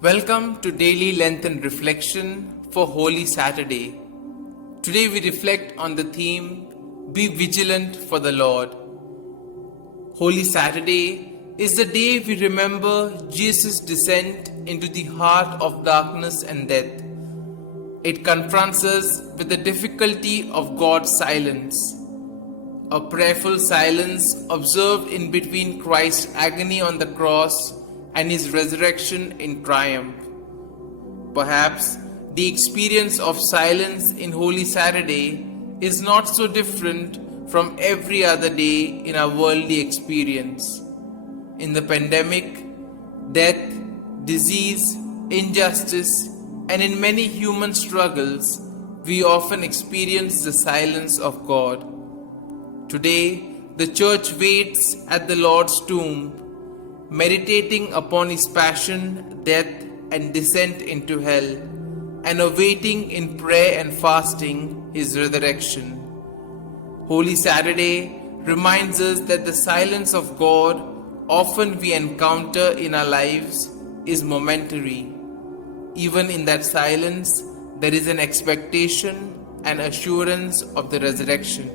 Welcome to Daily Lenten Reflection for Holy Saturday. Today we reflect on the theme, Be Vigilant for the Lord. Holy Saturday is the day we remember Jesus' descent into the heart of darkness and death. It confronts us with the difficulty of God's silence, a prayerful silence observed in between Christ's agony on the cross and his resurrection in triumph. Perhaps the experience of silence in Holy Saturday is not so different from every other day in our worldly experience. In the pandemic, death, disease, injustice, and in many human struggles, we often experience the silence of God. Today, the Church waits at the Lord's tomb, meditating upon his passion, death, and descent into hell, and awaiting in prayer and fasting his resurrection. Holy Saturday reminds us that the silence of God often we encounter in our lives is momentary. Even in that silence, there is an expectation and assurance of the resurrection.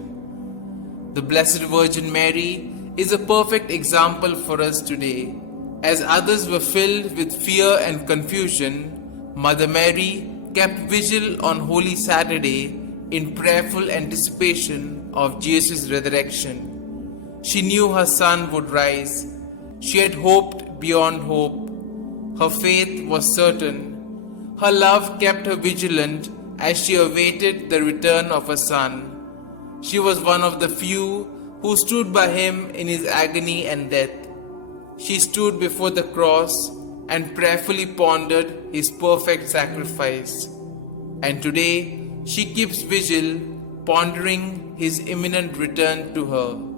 The Blessed Virgin Mary is a perfect example for us today. As others were filled with fear and confusion, Mother Mary kept vigil on Holy Saturday in prayerful anticipation of Jesus' resurrection. She knew her Son would rise. She had hoped beyond hope. Her faith was certain. Her love kept her vigilant as she awaited the return of her Son. She was one of the few who stood by him in his agony and death. She stood before the cross and prayerfully pondered his perfect sacrifice. And today she keeps vigil, pondering his imminent return to her.